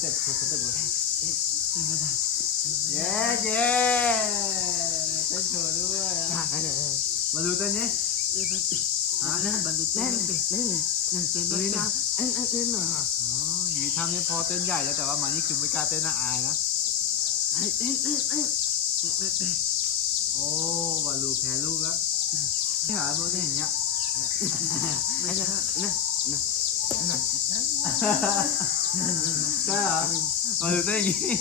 เต็ปสเต็ปเลยเย้เย้เต้นโชว์ด้วยนะมาดูเต้นนี้ฮะบรรลุเต้นเป็นเต้นเป็นแบบนี้นะเอ็นเอ็นเอ็นหน่อยอ๋ออยู่ทำนี่พอเต้นใหญ่แล้วแต่ว่ามานี่คือไม่กล้าเต้นน่าอายนะเอ็นเอ็นเอ็นเอ็นเอ็นเอ็นโอ้บอลลูแพ้ลูกแล้วไม่หาโมได้อย่างเงี้ยไม่ใช่นะนะ ใช่เหรอมาดูเต้นอย่างงี้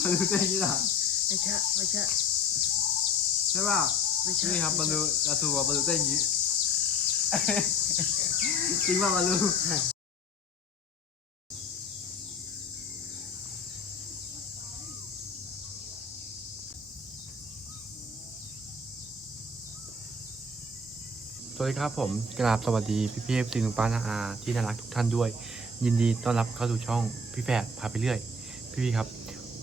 มาดูเต้นอย่างงี้เหรอไม่ใช่ไม่ใช่ใช่ป่ะไม่ใช่นี่ครับบอลลูลาทูบอลลูเต้นอย่างงี้ จริงป่ะบอล สวัสดีครับผมกราบสวัสดีพี่พี่เอฟซีลุป้านาอาที่น่ารักทุกท่านด้วย ยินดีต้อนรับเข้าสู่ช่องพี่แฝดพาไปเรื่อย พี่พี่ครับ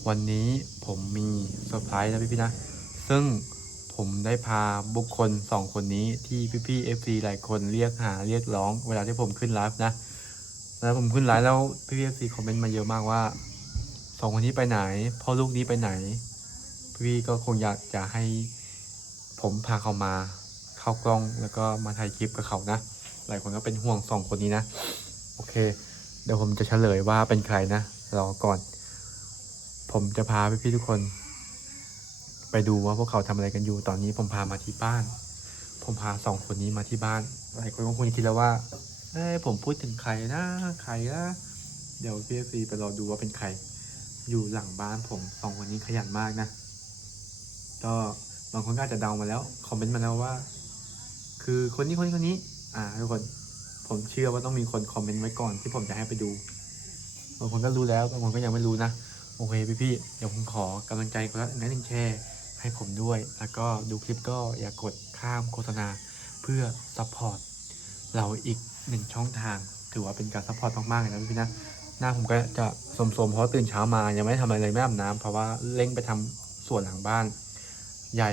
วันนี้ผมมีเซอร์ไพรส์นะพี่พี่นะ ซึ่งผมได้พาบุคคลสองคนนี้ที่พี่พี่เอฟซีหลายคนเรียกหาเรียกร้อง เวลาที่ผมขึ้นไลฟ์นะแล้วผมขึ้นไลฟ์แล้วพี่พี่เอฟซีคอมเมนต์มาเยอะมากว่าสองคนนี้ไปไหนพ่อลูกนี้ไปไหน พี่พี่ก็คงอยากจะให้ผมพาเขามา เข้ากล้องแล้วก็มาถ่ายคลิปกับเขานะ หลายคนก็เป็นห่วงสองคนนี้นะ โอเค เดี๋ยวผมจะเฉลยว่าเป็นใครนะ รอก่อน ผมจะพาพี่ๆทุกคน ไปดูว่าพวกเขาทำอะไรกันอยู่ ตอนนี้ผมพามาที่บ้าน ผมพาสองคนนี้มาที่บ้าน หลายคนก็คงคิดแล้วว่าเอ้ผมพูดถึงใครนะ ใครนะ เดี๋ยวพี่ซีไปรอดูว่าเป็นใคร อยู่หลังบ้านผมสองคนนี้ขยันมากนะ ก็บางคนก็อาจจะเดามาแล้ว คอมเมนต์มาแล้วว่า คือคนนี้คนนี้คนนี้ อ่าทุกคน ผมเชื่อว่าต้องมีคนคอมเมนต์ไว้ก่อนที่ผมจะให้ไปดูบางคนก็รู้แล้วบางคนก็ยังไม่รู้นะโอเคพี่พี่เดี๋ยวผมขอกำลังใจคนละนึ่งหนึ่งแชร์ให้ผมด้วย แล้วก็ดูคลิปก็อย่ากดข้ามโฆษณาเพื่อซัพพอร์ตเราอีกหนึ่งช่องทาง ถือว่าเป็นการซัพพอร์ตมากๆเลยนะพี่พี่นะหน้าผมก็จะสมๆเพราะตื่นเช้ามายังไม่ได้ทำอะไรเลยไม่อาบน้ำเพราะว่าเร่งไปทำสวนหลังบ้าน ใหญ่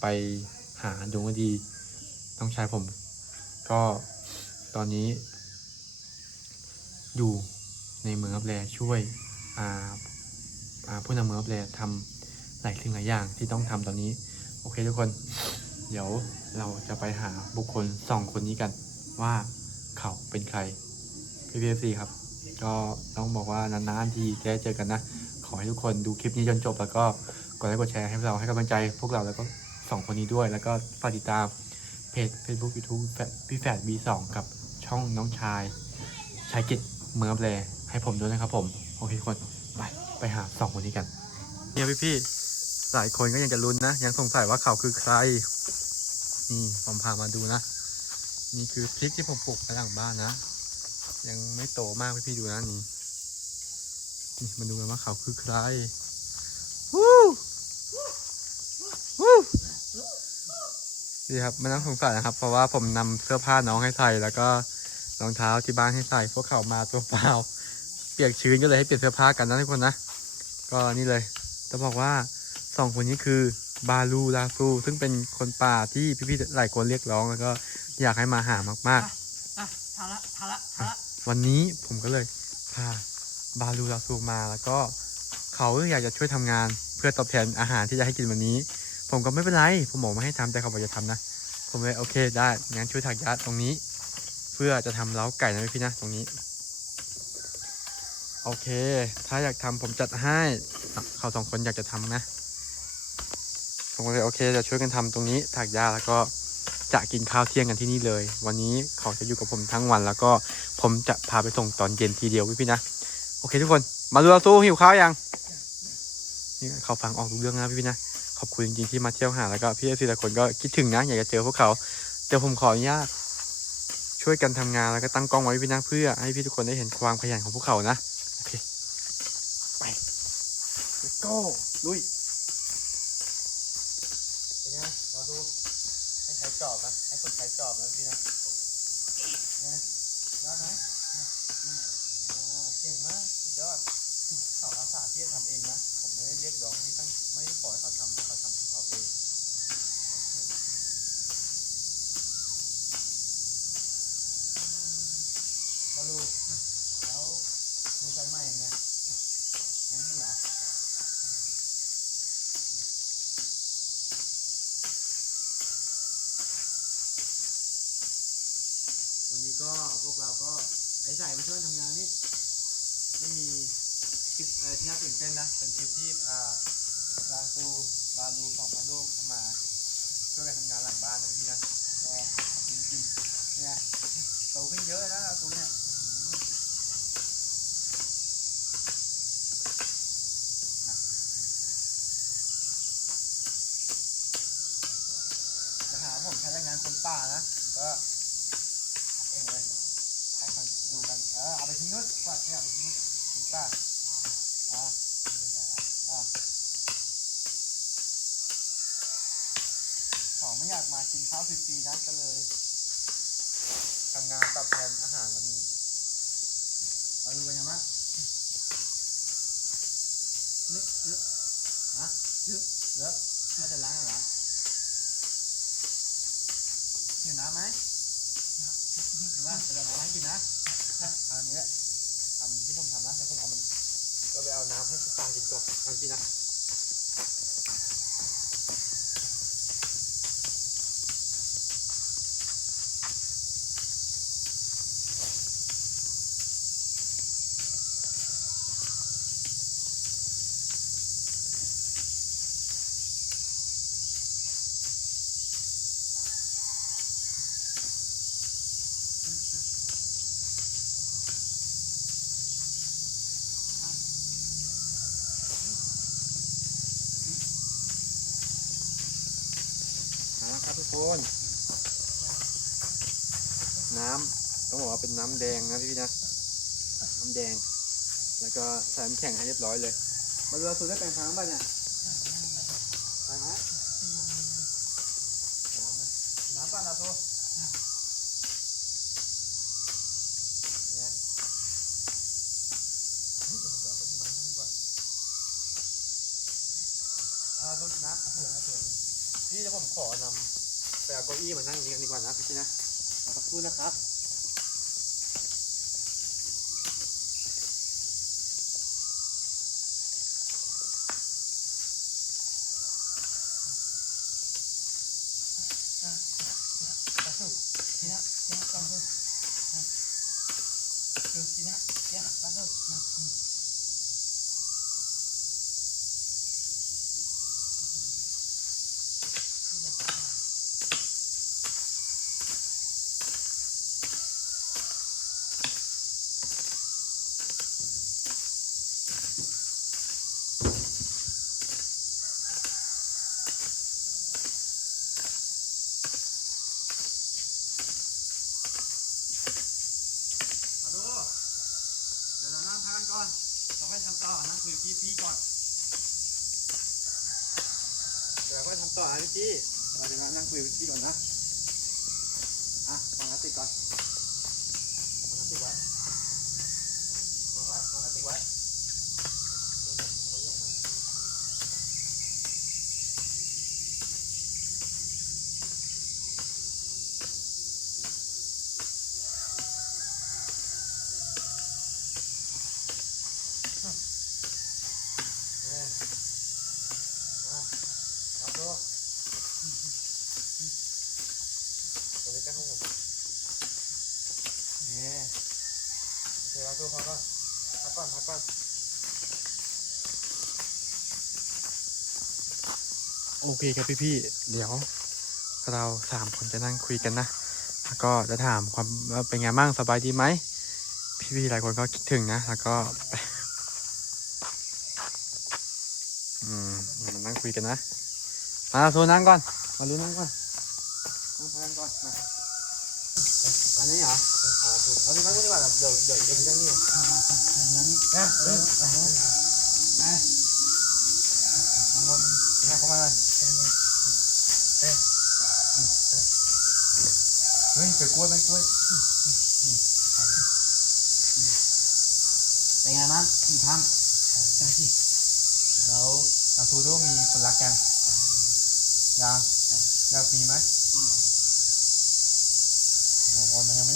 ไปหาดวงดี ต้องใช้ผม ก็ตอนนี้ อยู่ในเมืองอับแลช่วยอาอาผู้นำเมืองอับแลทำหลายสิ่งหลายอย่างที่ต้องทำตอนนี้ โอเคทุกคน เดี๋ยวเราจะไปหาบุคคลสองคนนี้กันว่าเขาเป็นใครพี่พีซีครับ ก็ต้องบอกว่านานๆทีจะได้เจอกันนะ ขอให้ทุกคนดูคลิปนี้จนจบแล้วก็กดไลค์กดแชร์ให้เราให้กำลังใจพวกเราแล้วก็สองคนนี้ด้วย แล้วก็ฝากติดตาม เพจ Facebook YouTube พี่แฝด B2 กับช่องน้องชายชายกิจเมืองแปลให้ผมด้วยนะครับผม โอเคคนไปไปหาสองคนนี้กันเนี่ยพี่พี่ๆหลายคนก็ยังจะลุ้นนะ ยังสงสัยว่าเขาคือใคร นี่ผมพามาดูนะ นี่คือพริกที่ผมปลูกไว้หลังบ้านนะ ยังไม่โตมากพี่พี่ๆดูนะนี่นี่มาดูกันว่าเขาคือใครวู้วู้ นี่ครับไม่ต้องสงสัยนะครับ เพราะว่าผมนำเสื้อผ้าน้องให้ใส่แล้วก็รองเท้าที่บ้านให้ใส่พวกเขามาตัวเปล่าเปียกชื้นก็เลยให้เปลี่ยนเสื้อผ้ากันนะทุกคนนะก็นี่เลยจะบอกว่าสองคนนี้คือบาลูลาซูซึ่งเป็นคนป่าที่พี่ๆหลายคนเรียกร้องแล้วก็อยากให้มาหามากๆอะทาละทาละทาละวันนี้ผมก็เลยพาบาลูลาซูมาแล้วก็เขาอยากจะช่วยทำงานเพื่อตอบแทนอาหารที่จะให้กินวันนี้ ผมก็ไม่เป็นไร ผมบอกไม่ให้ทำแต่เขาบอกจะทำนะ ผมเลยโอเคได้งั้นช่วยถักยัดตรงนี้ เพื่อจะทำเล้าไก่นะพี่นะตรงนี้ โอเค ถ้าอยากทำผมจัดให้เขาสองคนอยากจะทำนะ ผมก็เลยโอเค จะช่วยกันทำตรงนี้ถักยาแล้วก็จะกินข้าวเที่ยงกันที่นี่เลย วันนี้เขาจะอยู่กับผมทั้งวัน แล้วก็ผมจะพาไปส่งตอนเย็นทีเดียวพี่พี่นะโอเคทุกคน มาดูเราสู้หิวข้าวยังนี่เขาฟังออกทุกเรื่องนะพี่พี่นะ ขอบคุณจริงๆที่มาเที่ยวหาแล้วก็พี่เอฟซีหลายคนก็คิดถึงนะอยากจะเจอพวกเขาแต่ผมขออนุญาตช่วยกันทำงานแล้วก็ตั้งกล้องไว้พี่นะเพื่อให้พี่ทุกคนได้เห็นความขยันของพวกเขานะโอเคไป let's go ลุยเป็นไงเราดูให้ใช้จอบนะ ให้คนใช้จอบนะพี่นะได้ไหม เก่งมากสุดยอดเขาอาสาที่จะทำเองนะ ผมไม่ได้เรียกร้องไม่ตั้งไม่ได้ขอให้เขาทำเขาทำของเขาเองโอเคมาดูแล้วมีไฟไหม้ยังไง ก็พวกเราก็ไอ้ใส่มาช่วยทำงานนี่ไม่มีคลิปอะไรที่น่าตื่นเต้นนะ เป็นคลิปที่อ่าลาซูบาลูสองพ่อลูกเข้ามาช่วยกันทำงานหลังบ้านนะพี่นะก็ขอบคุณจริงๆเนี่ยโตขึ้นเยอะแล้วลาซูเนี่ยจะหาผมใช้แรงงานคนป่านะก็ทำเองเลย ให้คนดูกัน เออเอาไปทิ้งนู้นกวาดเนี่ยเอาไปทิ้งนู้นทิ้งป้าอ่าอ่าเขาไม่อยากมากินข้าวฟรีๆนะก็เลยทำงานตอบแทนอาหารวันนี้เอาดูกันยังไงเยอะเยอะฮะเยอะเยอะน่าจะล้างหรอเห็นน้ำไหมเห็นว่าจะเอาน้ำให้กินนะ ทำที่ผมทำนะแล้วผมเอามันก็ไปเอาน้ำให้คุณตากินก่อนทำพี่นะนะครับทุกคน น้ำต้องบอกว่าเป็นน้ำแดงนะพี่พี่นะน้ำแดง แล้วก็ใส่น้ำแข็งให้เรียบร้อยเลย มาดูสูตรได้แปลงฟังบ้างเนี่ยไปไหมน้ำนะน้ำป่ะนะทูเนี่ยเฮ้ยเดี๋ยวผมเดี๋ยวเอาไปที่ไม้นั่นดีกว่าอ่าต้นน้ำเอาเถอะเอาเถอะพี่เดี๋ยวผมขอนำไปเอาเก้าอี้มานั่งกันดีกว่านะพี่นะ ขอสักครู่นะครับมาดู เดี๋ยวเรานั่งพักกันก่อน เราค่อยทำต่อนั่งคุยกับพี่พี่ก่อน เดี๋ยวค่อยทำ ต่อนะพี่พี่เราจะมานั่งคุยกับพี่ก่อนนะ อะฟังกระติดก่อนวางกระติกไว้วางไว้วางกระติกไว้เนี่ยอะเอาตัวตัวนี้ก็ให้ผมเนี่ยโอเคเอาตัวพอก่อน พักก่อนพักก่อนโอเคครับพี่ๆเดี๋ยว เราสามคนจะนั่งคุยกันนะแล้วก็จะถามความว่าเป็นไงบ้างสบายดีไหม พี่ๆหลายคนก็คิดถึงนะ แล้วก็ อืมเดี๋ยวมานั่งคุยกันนะมาโซนั่งก่อน มารู้นั่งก่อนนั่งพักกันก่อนมา อันนี้เหรอเอาถูกเอาที่นั่งดีกว่าเดี๋ยวเดี๋ยวเดี๋ยวพี่นั่งนี่นะเออเออไปเอามาเนี่ยเข้ามาเลยเฮ้ยไปกล้วยไปกล้วยเป็นไงบ้งพี่ทำแล้วตาทูโดมีคนรักยังยังอยากมีไหม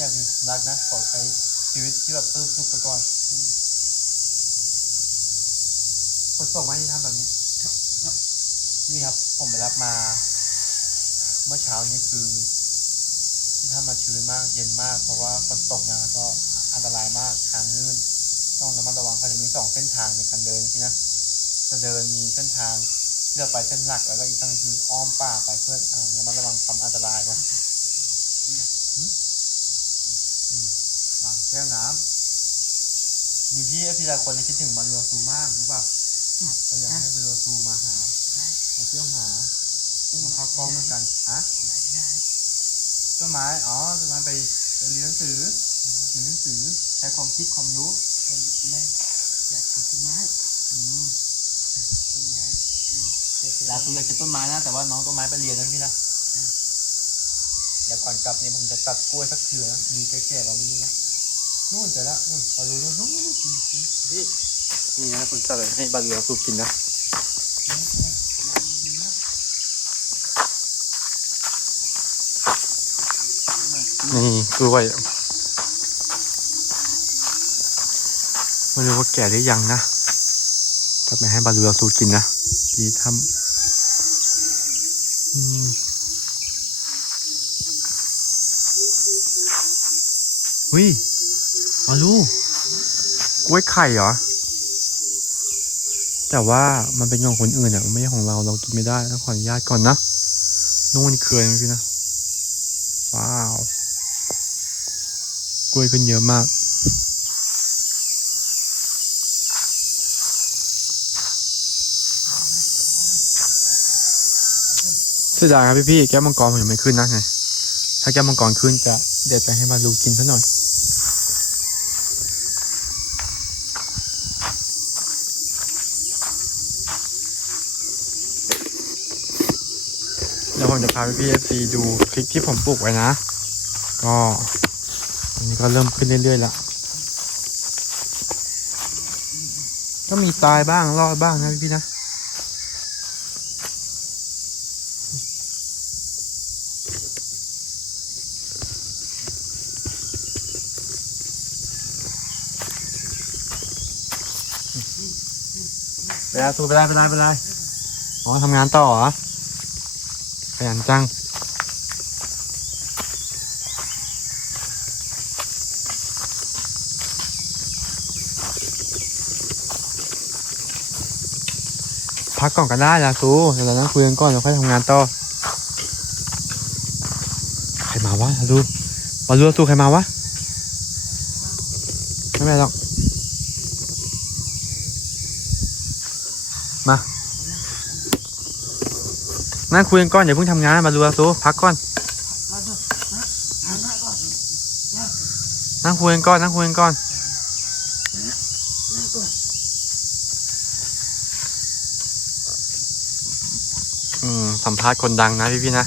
างคนมันยังไม่อยากมีคนรักนะขอใช้ชีวิตที่แบบสุขๆไปก่อนคนส่งมาที่ทำแบบนี้นี่ครับ ผมไปรับมา เมื่อเช้านี้คือ ที่ถ้ามาชื้นมาก เย็นมาก เพราะว่าฝนตกนะก็อันตรายมากทางลื่น ต้องระมัดระวังเขาจะมีสองเส้นทางในการเดินนะพี่นะจะเดินมีเส้นทางที่จะไปเส้นหลักแล้วก็อีกทางคืออ้อมป่าไปเพื่ออ่าระมัดระวังความอันตรายนะหึอืมวาง แก้วน้ำมีพี่เอฟซีหลายคนที่คิดถึงบาริโอซูมากรู้เปล่าเขาอยากให้บาริโอซูมาหามาเที่ยวหามาเข้ากล้องด้วยกันฮะต้นไม้อ๋อต้นไม้ไปไปเรียนหนังสือเรียนหนังสือใช้ความคิดความรู้เป็นแม่อยากเป็นต้นไม้อืมต้นไม้เป็นลาสุเลยคือต้นไม้นะแต่ว่าน้องต้นไม้ไปเรียนนะพี่นะเดี๋ยวก่อนกลับเนี่ยผมจะตัดกล้วยสักเครือนะมีแก่ๆเราไม่รู้นะ นู่นเจอแล้วนู่นพอรู้นู่นนู่นนู่นี่นี่นะผมตัดเลยให้บาเรียสูบกินนะนี่กล้วยไม่รู้ว่าแก่หรือยังนะถ้าไม่ให้บาลูอาซูกินนะดีทำอืมวิ บาลูกกล้วยไข่เหรอ แต่ว่ามันเป็นของคนอื่นอะมันไม่ใช่ของเราเรากินไม่ได้ต้องขออนุญาตก่อนนะนู่นเคยนะพี่นะ ว้าว กล้วยขึ้นเยอะมาก เสียดายครับพี่พี่ๆแก้วมังกรผมยังไม่ขึ้นนะไงถ้าแก้วมังกรขึ้นจะเด็ดไปให้มารูกินซะหน่อย เดี๋ยว ผมจะพาพี่เอฟซีดูพริกที่ผมปลูกไว้นะ ก็อันนี้ก็เริ่มขึ้นเรื่อยๆแล้วก็มีตายบ้างรอดบ้างนะพี่นะไปแล้วตูไปได้ไปได้ไปได้อ๋อทำงานต่อเหรอ ยันจังพักก่อนก็ได้ละซูเดี๋ยวเรานั่งคุยกันก่อนเดี๋ยวค่อยทำงานต่อ ใครมาวะลาซูมาดูลาซูใครมาวะ ไม่เป็นไรหรอก นั่งคุยกันก่อนอย่าเพิ่งทำงานมาดูลาซูพักก่อนมาเถอะนะทำหน้าก่อนนะนั่งคุยกันก่อนนั่งคุยกันก่อนหน้าก่อนอืมสัมภาษณ์คนดังนะพี่พี่ๆนะ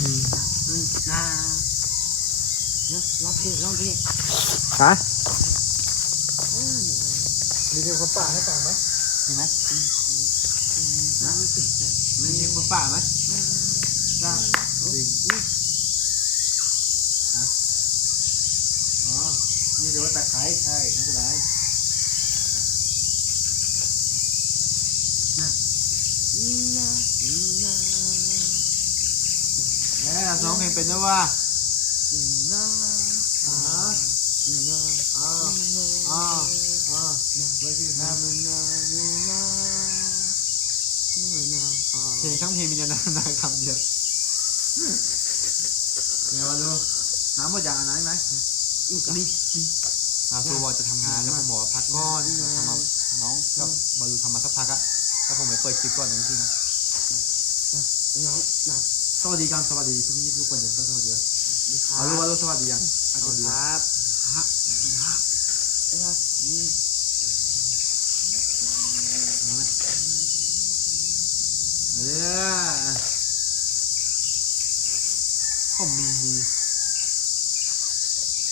อืม ป่าให้ฟังไหมมีไหมร้องไม่ติดเลยมีเพลงคนป่าไหมจ้าจริงอ๋อ นี่เรียกว่าตะไคร้ใช่ไม่เป็นไรนะนะแม่ร้องเพลงเป็นด้วยว่านะอ่าฮะนะอ่าอ่า เพลงทั้งเพลงมีแต่นานาคำเดียวไงวะลูน้ำหมดอย่างอันไหมนี่นี่อาซูบอกจะทำงานแล้วผมบอกว่าพักก่อนทำมาน้องกับบอลลูทำมาสักพักอะแล้วผมไปเปิดคลิปก่อนนะพี่นะสวัสดีกันสวัสดีพี่ทุกคนเดี๋ยวสวัสดีกันอาลูอลูสวัสดียังสวัสดีครับ ฮะฮะเออผมมี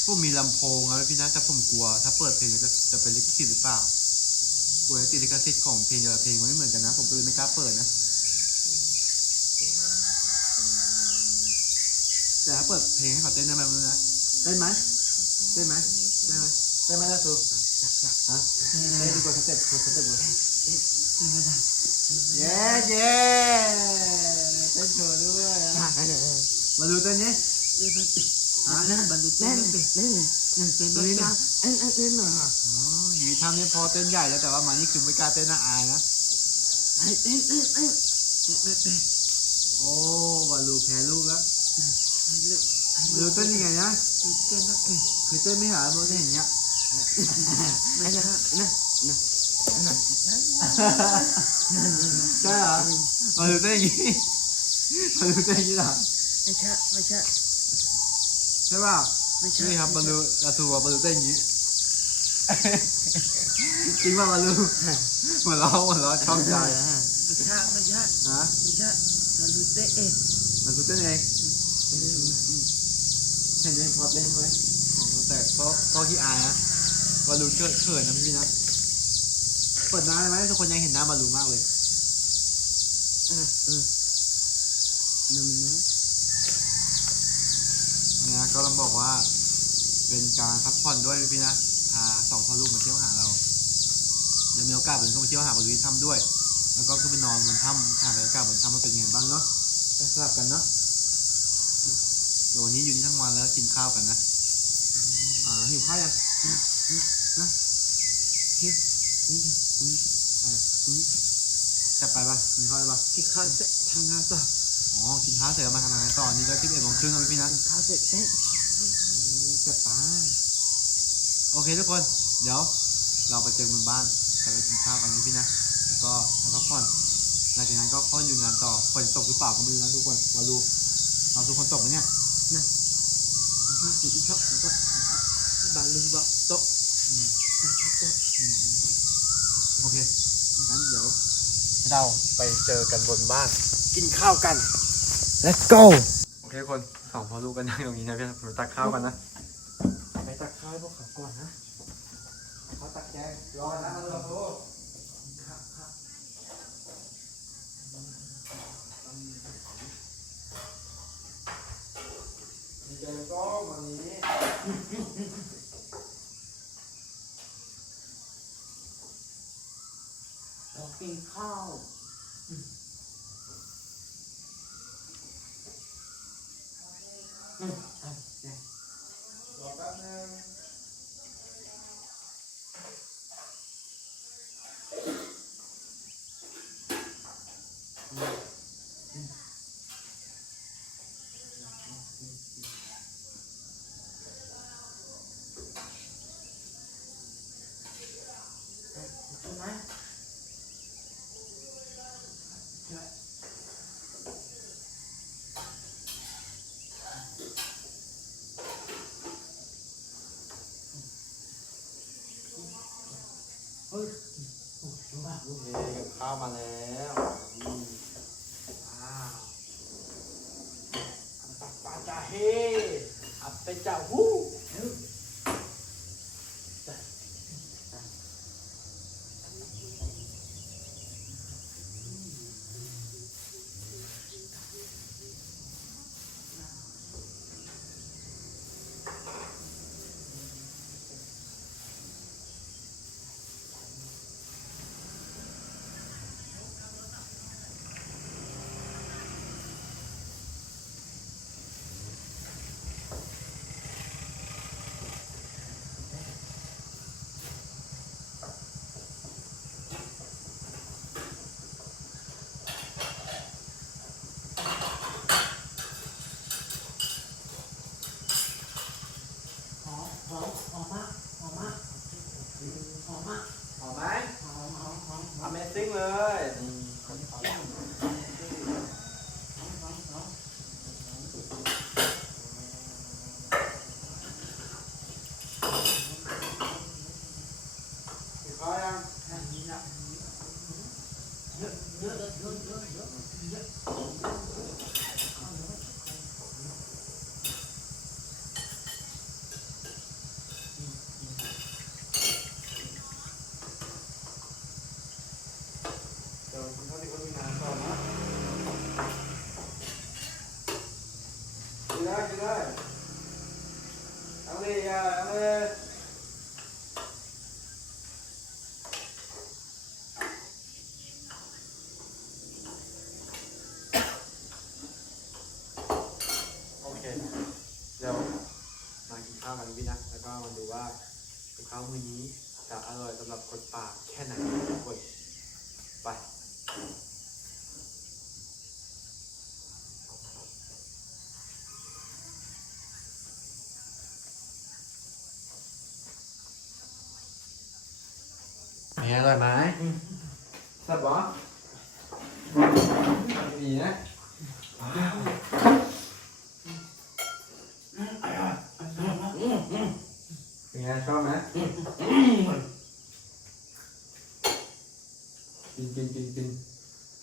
ผมมีลำโพงนะพี่นะแต่ผมกลัว ถ้าเปิดเพลงจะจะเป็นลิขสิทธิ์หรือเปล่ากลัวจะติดลิขสิทธิ์ของเพลงแต่ละเพลงมันไม่เหมือนกันนะ ผมก็เลยไม่กล้าเปิดนะแต่ถ้าเปิดเพลงให้เขาเต้นได้ไหมม่รู้นะได้ไหมได้ไหม ได้ไหมได้ไหมล่ะตูฮะได้ดีกว่าสเต็ปสเต็ปเลยเย้เย้เต้นโชว์ด้วยนะมาดูเต้นนี้ฮะบรรลุเต้นเป็นเต้นหนึ่งเป็นแบบนั้นเอ็นเอ็นเอ็นหน่อยอ๋ออยู่ทำนี่พอเต้นใหญ่แล้วแต่ว่ามานี่คือไม่กล้าเต้นน่าอายนะเต้นเต้นเต้นเต้นเต้นโอ้บอลลูแพ้ลูกแล้วบอลลูเต้นยังไงนะเต้นนักเต้นเคยเต้นไม่หาบอลเต้นอย่างเงี้ย ไม่ใช่นะนะนะใช่เหรอบอลลูเต้นอย่างงี้บอลลูเต้นอย่างงี้เหรอไม่ใช่ไม่ใช่ใช่ป่ะไม่ใช่นี่ครับบอลลูลาทูบอลลูเต้นอย่างงี้จริงป่ะบอลลูเหมือนเราเหมือนเราชอบใจไม่ใช่ไม่ใช่นะไม่ใช่บรรลุเต้นเองบอลลูเต้นเองเห็นไหมพอเต้นไหมอ๋อแต่เพราะเพราะที่อายนะ บอลลูเขินเขินนะพี่นะ เปิดหน้าได้ไหมทุกคนยังเห็นหน้าบอลลูมากเลยอ่าเออนั่นนะเนี่ยก็ต้องบอกว่า เป็นการพักผ่อนด้วยพี่นะพาสองพ่อลูกมาเที่ยวหาเราเดี๋ยวมีโอกาสผมก็มาเที่ยวหาบริวิถ้ำด้วย แล้วก็ขึ้นไปนอนบนถ้ำหาบรรยากาศบนถ้ำมันเป็นยังไงบ้างเนาะจะสลับกันเนาะเดี๋ยววันนี้อยู่นี่ทั้งวันแล้วกินข้าวกันนะ อ่าหิวข้าวยัง นะหิวอืมอืมอ่าอืมจะไปปะกินข้าวได้ปะที่เขาจทำงานต่ออ๋อกินข้าวเสร็จมาทำงานต่อนี่ก็ที่เอ็ดโมงครึ่งแล้วพี่นะเขาเสร็จเต้นจะตายโอเคทุกคน เดี๋ยว เราไปเจอกันบนบ้านจะไปกินข้าวกันนะพี่นะ แล้วก็แล้วก็ผ่อนหลังจากนั้นก็ค่อยอยู่งานต่อฝนตกหรือเปล่าก็ไม่รู้นะทุกคนวารูเราทุกคนตกไหมเนี่ยน่าจะอีกครับ บรรลุแบบโต๊ะอืมนะครับโต๊ะอืมอืมโอเค งั้นเดี๋ยว เราไปเจอกันบนบ้าน กินข้าวกัน let's go โอเคทุกคนสองพ่อลูกกันนั่งตรงนี้นะพี่นะผมไปตักข้าวกันนะ ไปตักข้าวให้พวกเขาก่อนนะเขาตักแกงรอนะรอโทษครับครับดีใจก็วันนี้ เรากิ Yeah. มื้อนี้จะอร่อยสำหรับคนป่าแค่ไหนทุกคนไปเป็นไงอร่อยไหมแซ่บปะดีนะเป็น ไงชอบไหมกินกินกินกิน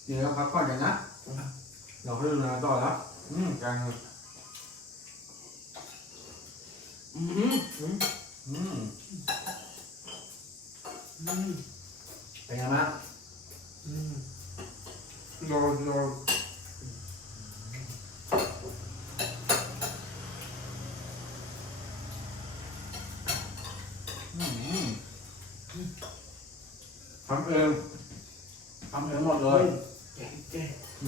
กินแล้วพักผ่อนกันนะ เราให้ดูงานต่อแล้ว อืมกลางอืมอืมอืมอืมเป็นไงบ้างอืมนอนนอน อืม ทำเองทำเองหมดเลยแก่แก่อื